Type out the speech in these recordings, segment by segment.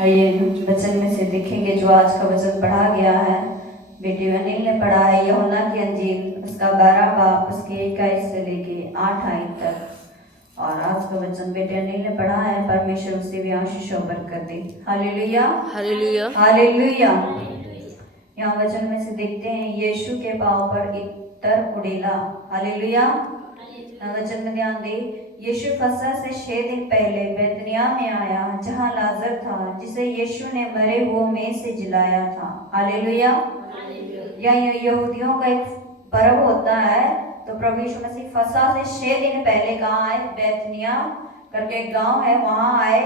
आइए वचन में से देखेंगे जो आज का वचन पढ़ा गया है। बेटी अनिल ने पढ़ा है यूहन्ना की अंजील उसका 12 बाब उसके 21 से लेके 8 आयत तक। और आज का वचन बेटे अनिल ने पढ़ा है। परमेश्वर उसे भी आशीष और बरकत दे। Hallelujah hallelujah hallelujah. यहाँ वचन में से देखते हैं यीशु के पांव पर इत्र उड़ेला। हालेलुया। वचन में ध्यान दे। यीशु फसह से 6 दिन पहले बैतनिय्याह में आया जहाँ लाजर था जिसे यीशु ने मरे हुओं में से जिलाया था। हालेलुया। या यहूदियों का एक पर्व होता है। तो प्रभु यीशु मसीह फसह से 6 दिन पहले कहाँ आए? बैतनिय्याह करके एक गांव है वहां आए।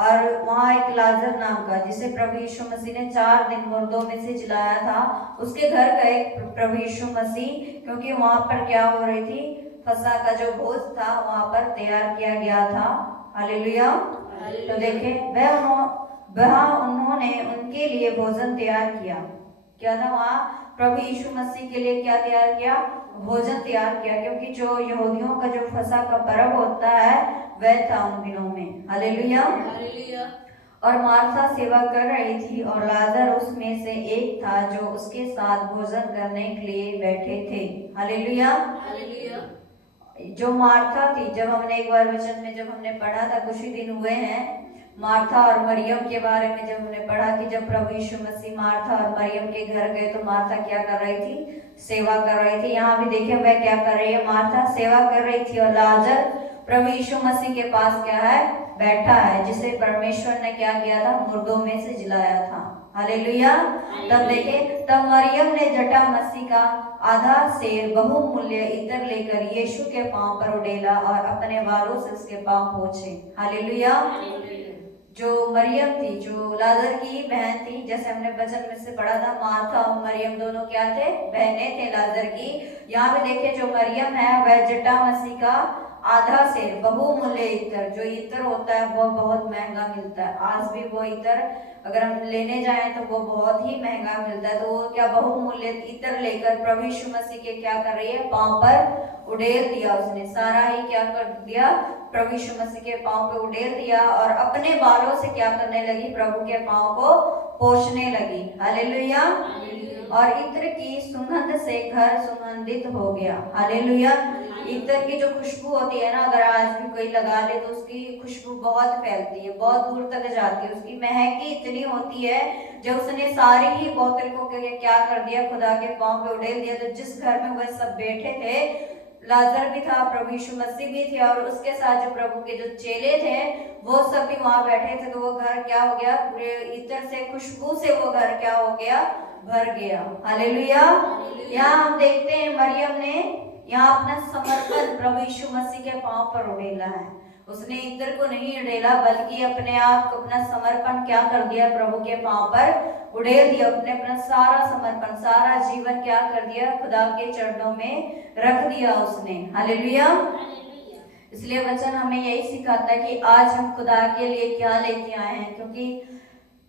और वहां एक लाजर नाम का जिसे प्रभु यीशु मसीह ने 4 दिन मुर्दों में से जिलाया था उसके घर गए प्रभु यीशु मसीह, क्योंकि वहां पर क्या हो रही थी? फसह का जो भोज था वहां पर तैयार किया गया था। हालेलुया। तो देखें वहां उन्होंने उनके लिए भोजन तैयार किया। क्या था वहां? प्रभु यीशु मसीह के लिए क्या तैयार किया? भोजन तैयार किया, क्योंकि जो यहूदियों का जो फसह का पर्व होता है वह था उन दिनों में। हालेलुया। और मार्था सेवा कर रही थी और लाजर उसमें से एक था जो उसके साथ भोजन करने के लिए बैठे थे। हालेलुया। जो मार्था थी, जब हमने एक बार वचन में जब हमने पढ़ा था कुछ ही दिन हुए हैं, मार्था और मरियम के बारे में जब हमने पढ़ा कि जब प्रभु यीशु मसीह मार्था और मरियम के घर गए तो मार्था क्या कर रही थी? सेवा कर रही थी। यहाँ भी देखिए वह क्या कर रही है? मार्था सेवा कर रही थी और लाजर प्रभु यीशु मसीह के पास क्या है? बैठा है, जिसे परमेश्वर ने क्या किया था? मुर्दों में से जिलाया था। हालेलुया। तब देखे तब मरियम ने जटा मसीह का आधा सेर बहुमूल्य इत्र लेकर यीशु के पांव पर उड़ेला और अपने बालों से उसके पांव पोंछे। हालेलुया। जो मरियम थी, जो लाजर की बहन थी, जैसे हमने वचन में से पढ़ा था मार्था और मरियम दोनों क्या थे? बहनें थे लाजर की। यहाँ पे देखिए जो मरियम है वह जटा मसीह का आधा से बहुमूल्य इत्र, जो इत्र होता है वो बहुत महंगा मिलता है। आज भी वो इत्र अगर हम लेने जाएं तो वो बहुत ही महंगा मिलता है। तो वो क्या बहुमूल्य इत्र लेकर प्रभु यीशु मसीह के क्या कर रही है? पांव पर उड़ेल दिया उसने। सारा ही क्या कर दिया? प्रभु यीशु मसीह के पांव पे उड़ेल दिया और अपने बालों से क्या करने लगी? प्रभु के पांव को पोंछने लगी। हालेलुया। और इत्र की सुगंध से घर सुगंधित हो गया। हालेलुया। इत्र की जो खुशबू होती है ना, अगर आज भी कोई लगा ले तो उसकी खुशबू बहुत फैलती है, बहुत दूर तक जाती है। उसकी महक ही इतनी होती है। जब उसने सारी ही बोतल को क्या कर दिया? खुदा के पांव पे उड़ेल दिया। तो जिस घर में वह सब बैठे थे, लाजर भी था, प्रभु यीशु मसीह भी थे और उसके साथ जो प्रभु के जो चेले थे वो सब भी वहां बैठे थे। तो वो घर क्या हो गया? पूरे इत्र से, खुशबू से वो घर क्या हो गया? भर गया। हालेलुया। यहाँ हम देखते हैं मरियम ने यहाँ अपना समर्पण प्रभु यीशु मसीह के पांव पर उड़ेला है। उसने इत्र को नहीं उड़ेला बल्कि अपने आप को, अपना समर्पण क्या कर दिया? प्रभु के पांव पर उड़ेल दिया। अपने अपना सारा समर्पण, सारा जीवन क्या कर दिया? खुदा के चरणों में रख दिया उसने। हालेलुया। इसलिए वचन हमें यही सिखाता है कि आज हम खुदा के लिए क्या लेके आए हैं, क्योंकि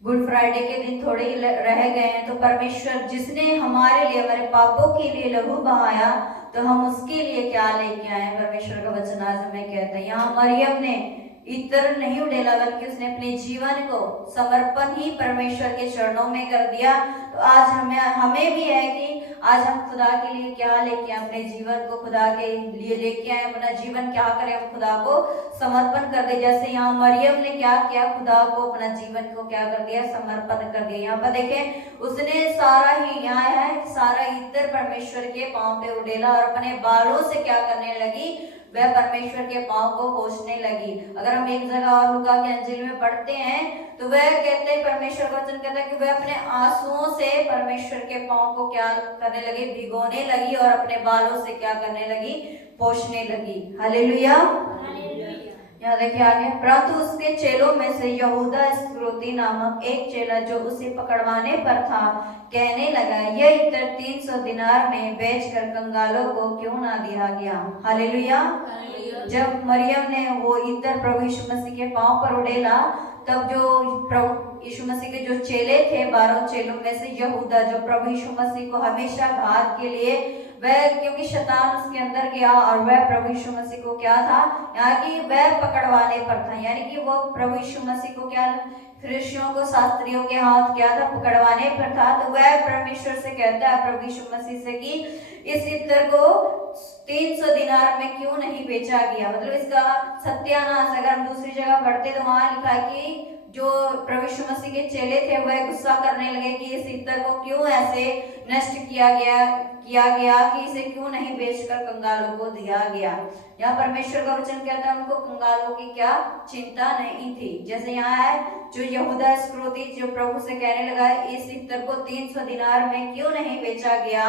गुड फ्राइडे के दिन थोड़े ही रह गए हैं। तो परमेश्वर जिसने हमारे लिए, हमारे पापों के लिए लहू बहाया, तो हम उसके लिए क्या लेके आए हैं? परमेश्वर का वचन आज हमें कहता है। यहाँ मरियम ने इत्र नहीं उड़ेला बल्कि उसने अपने जीवन को समर्पण ही परमेश्वर के चरणों में कर दिया। तो आज हमें भी है कि आज हम खुदा के लिए क्या लेके आए? अपने जीवन को खुदा के लिए लेके आए। अपना जीवन क्या करें? हम खुदा को समर्पण कर दे। जैसे यहाँ मरियम ने क्या किया? खुदा को, अपना जीवन को क्या कर दिया? समर्पण कर दिया। यहाँ पर देखें उसने सारा ही, यहाँ है सारा इत्र परमेश्वर के पांव पे उड़ेला और अपने बालों से क्या करने लगी? वह परमेश्वर के पांव को पोंछने लगी। अगर हम एक जगह और लूका के अंजील में पढ़ते हैं तो वह कहते हैं, परमेश्वर का वचन कहता है कि वह अपने आंसुओं से परमेश्वर के पांव को क्या करने लगी? भिगोने लगी और अपने बालों से क्या करने लगी? पोंछने लगी। हालेलुया। यहाँ देखिए आगे, परंतु उसके चेलों में से यहूदा इस्करियोती नामक एक चेला जो उसे पकड़वाने पर था कहने लगा, यह इत्र 300 दिनार में बेचकर कंगालों को क्यों ना दिया गया? हालेलुया। जब मरियम ने वो इत्र प्रभु यीशु मसीह के पांव पर उड़ेला, तब जो प्रभु यीशु मसीह के जो चेले थे, 12 चेलों में से यहूदा, जो प्रभु यीशु मसीह को हमेशा घात के लिए, वह क्योंकि शैतान उसके अंदर गया और वह प्रभु यीशु मसीह को क्या था? यहाँ की वह पकड़वाने पर था, यानी कि वो प्रभु यीशु मसीह को क्या फरीसियों को, शास्त्रियों के हाथ क्या था, पकड़वाने पर था। तो वह परमेश्वर से कहता है, प्रभु यीशु मसीह से, कि इस इत्र को 300 दिनार में क्यों नहीं बेचा गया। मतलब इसका सत्यानाश अगर हम दूसरी जगह पढ़ते तो वहां लिखा है कि जो प्रभु यीशु मसीह के चेले थे वह गुस्सा करने लगे कि इस इत्र को क्यों ऐसे नष्ट किया गया कि इसे क्यों नहीं बेचकर कंगालों को दिया गया। यहाँ परमेश्वर का वचन कहता है उनको कंगालों की क्या चिंता नहीं थी। जैसे यहाँ है जो यहूदा इस्करियोती जो प्रभु से कहने लगा इस इत्र को 300 दिनार में क्यों नहीं बेचा गया,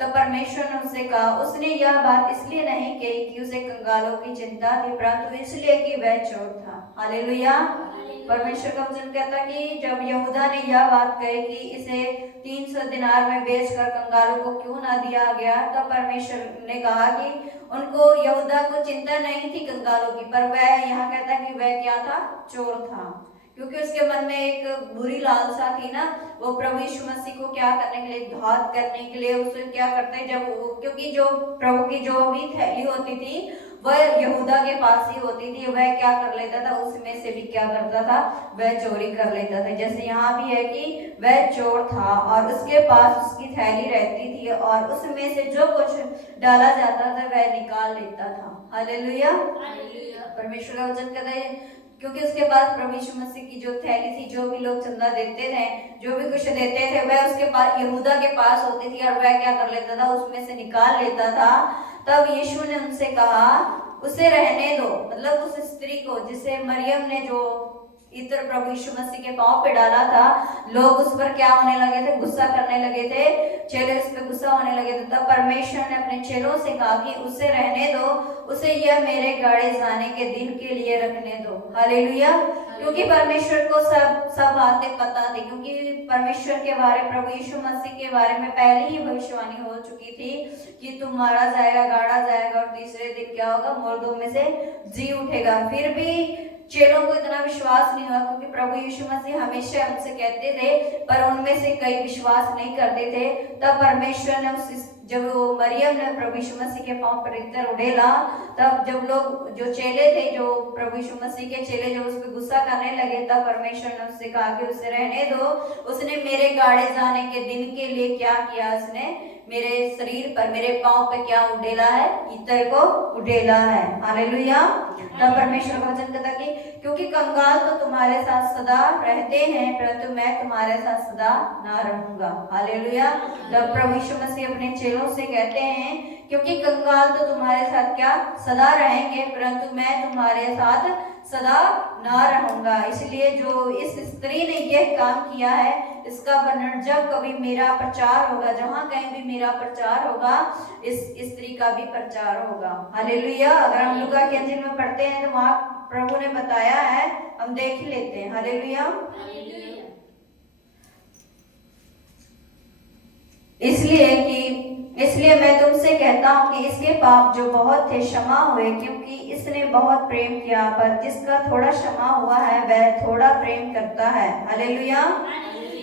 तो परमेश्वर ने उससे कहा, उसने यह बात इसलिए नहीं कही कि उसे कंगालों की चिंता थी, परंतु इसलिए कि वह चोर था। हालेलुया। परमेश्वर का वचन कहता है कि जब यहूदा ने यह बात कही कि इसे 300 दिनार में बेचकर कंगालों को क्यों ना दिया गया, तब परमेश्वर ने कहा कि उनको, यहूदा को चिंता नहीं थी कंगालों की, पर वह यहाँ कहता कि वह क्या था, चोर था। क्योंकि उसके मन में एक बुरी लालसा थी ना, वो प्रभु यीशु मसीह को क्या करने के लिए, घात करने के लिए उसे क्या करते हैं, जब क्योंकि जो प्रभु की जो भी थैली होती थी वह यहूदा के पास ही होती थी, वह क्या कर लेता था, उसमें से भी क्या करता था, वह चोरी कर लेता था। जैसे यहाँ भी है कि वह चोर था और उसके पास उसकी थैली रहती थी और उसमें से जो कुछ डाला जाता था वह निकाल लेता था। हालेलुया। परमेश्वर का वचन कहता है क्योंकि उसके पास प्रभु यीशु मसीह की जो थैली थी, जो भी लोग चंदा देते थे, जो भी कुछ देते थे, वह उसके पास, यहूदा के पास होती थी और वह क्या कर लेता था, उसमें से निकाल लेता था। तब यीशु ने उनसे कहा उसे रहने दो, मतलब उस स्त्री को जिसे मरियम ने जो इत्र प्रभु यीशु मसीह के पांव पे डाला था, लोग उस पर क्या होने लगे थे, गुस्सा करने लगे थे, चेले उस पर गुस्सा होने लगे थे। तब परमेश्वर ने अपने चेलों से कहा कि उसे रहने दो, उसे यह मेरे गाड़े जाने के दिन के लिए रखने दो। हालेलुया। क्योंकि परमेश्वर को सब बातें पता थी, क्योंकि परमेश्वर के बारे, प्रभु यीशु मसीह के बारे में पहले ही भविष्यवाणी हो चुकी थी कि तुम मारा जाएगा, गाड़ा जाएगा और तीसरे दिन क्या होगा, मुर्दों में से जी उठेगा। फिर भी चेलों को इतना विश्वास नहीं हुआ, क्योंकि प्रभु यीशु मसीह हमेशा उनसे कहते थे, पर उनमें से कई विश्वास नहीं करते थे। तब परमेश्वर ने जब वो मरियम ने प्रभु यीशु मसीह के पांव पर इत्र उड़ेला, तब जब लोग जो चेले थे, जो प्रभु यीशु मसीह के चेले, जो उस पर गुस्सा करने लगे, तब परमेश्वर ने उससे कहा कि उसे रहने दो, उसने मेरे गाड़े जाने के दिन के लिए क्या किया, उसने मेरे शरीर पर, मेरे पांव पे क्या उड़ेला है, इत्र को उड़ेला है। हालेलुया। तब परमेश्वर का वचन कहता कि क्योंकि कंगाल तो तुम्हारे साथ सदा रहते हैं, परंतु मैं तुम्हारे साथ सदा ना रहूंगा। हालेलुया। तब प्रभु यीशु मसीह अपने चेलों से कहते हैं क्योंकि कंगाल तो तुम्हारे साथ क्या सदा रहेंगे, परंतु मैं तुम्हारे साथ सदा ना रहूंगा। इसलिए जो इस स्त्री ने यह काम किया है, इसका वर्णन जब कभी मेरा प्रचार होगा, जहां कहीं भी मेरा प्रचार होगा, इस स्त्री का भी प्रचार होगा। हालेलुया। अगर हम लूका के अंजील में पढ़ते हैं तो वहां प्रभु ने बताया है, हम देख ही लेते हैं। हालेलुया। इसलिए मैं तुमसे कहता हूँ कि इसके पाप जो बहुत थे क्षमा हुए, क्योंकि इसने बहुत प्रेम किया, पर जिसका थोड़ा क्षमा हुआ है वह थोड़ा प्रेम करता है। हालेलुया।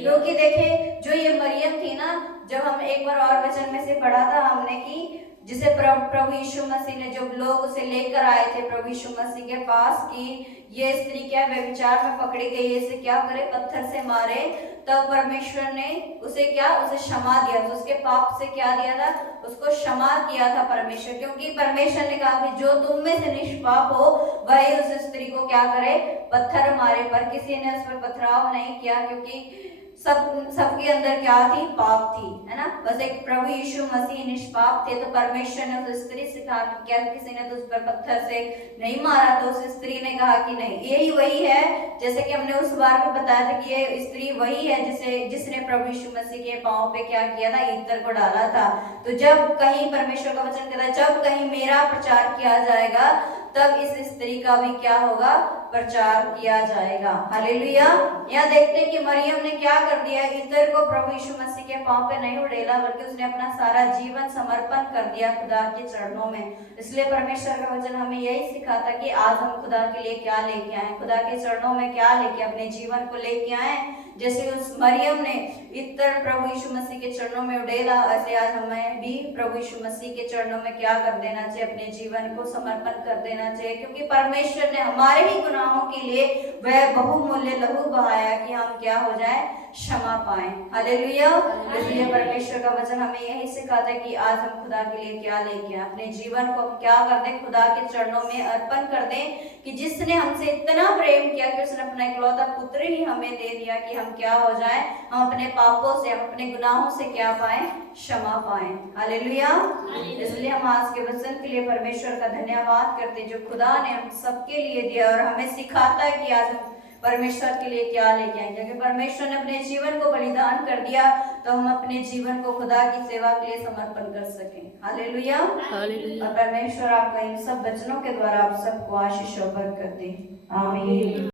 क्योंकि देखिए जो ये मरियम थी ना, जब हम एक बार और वचन में से पढ़ा था हमने कि जिसे प्रभु यीशु मसीह ने, जब लोग उसे लेकर आए थे प्रभु यीशु मसीह के पास कि ये स्त्री क्या व्यभिचार में पकड़ी गई है, इसे क्या करे, पत्थर से मारे, तब परमेश्वर ने उसे क्षमा दिया। तो उसके पाप से क्या दिया था, उसको क्षमा किया था परमेश्वर, क्योंकि परमेश्वर ने कहा कि जो तुम में से निष्पाप हो वही उस स्त्री को क्या करे, पत्थर मारे। पर किसी ने उस पर पथराव नहीं किया, क्योंकि सबके अंदर क्या थी, पाप थी, है ना। बस एक प्रभु यीशु मसीह निष्पाप थे। तो परमेश्वर ने उस स्त्री से कहा कि क्या किसी ने तो उस पर पत्थर से नहीं मारा, तो उस स्त्री ने कहा कि नहीं, यही वही है, जैसे कि हमने उस बार में बताया था कि ये स्त्री वही है जिसने प्रभु यीशु मसीह के पांव पे क्या किया था, इत्र को डाला था। तो जब कहीं परमेश्वर का वचन कहता है, जब कहीं मेरा प्रचार किया जाएगा, तब इस स्त्री का भी क्या होगा, प्रचार किया जाएगा। हालेलुया। यहाँ देखते हैं कि मरियम ने क्या कर दिया, इत्र को प्रभु यीशु मसीह के पांव पे नहीं उड़ेला, बल्कि उसने अपना सारा जीवन समर्पण कर दिया खुदा के चरणों में। इसलिए परमेश्वर का वचन हमें यही सिखाता कि आज हम खुदा के लिए क्या लेके आए, खुदा के चरणों में क्या लेके, अपने जीवन को लेके आए। जैसे उस मरियम ने इत्र प्रभु यीशु मसीह के चरणों में उड़ेला, ऐसे आज हमें भी प्रभु यीशु मसीह के चरणों में क्या कर देना चाहिए, अपने जीवन को समर्पण कर देना चाहिए, क्योंकि परमेश्वर ने हमारे ही गुनाह गुनाहों के लिए वह बहुमूल्य लहू बहाया कि हम क्या हो जाए, क्षमा पाए। हालेलुया। इसलिए परमेश्वर का वचन हमें यही सिखाता है कि आज हम खुदा के लिए क्या लेके आए, अपने जीवन को क्या कर दें, खुदा के चरणों में अर्पण कर दें कि जिसने हमसे इतना प्रेम किया कि उसने अपना इकलौता पुत्र ही हमें दे दिया कि हम क्या हो जाए, हम अपने पापों से, हम अपने गुनाहों से क्या पाए, क्षमा पाए। हालेलुया। इसलिए हम आज के वचन के लिए परमेश्वर का धन्यवाद करते जो खुदा ने हम सबके लिए दिया और हमें सिखाता है कि आज हम परमेश्वर के लिए क्या लेके आए, क्योंकि परमेश्वर ने अपने जीवन को बलिदान कर दिया तो हम अपने जीवन को खुदा की सेवा के लिए समर्पण कर सकें। हालेलुया। और परमेश्वर आपका इन सब वचनों के द्वारा आप सबको आशीष और बरकत दे। आमीन।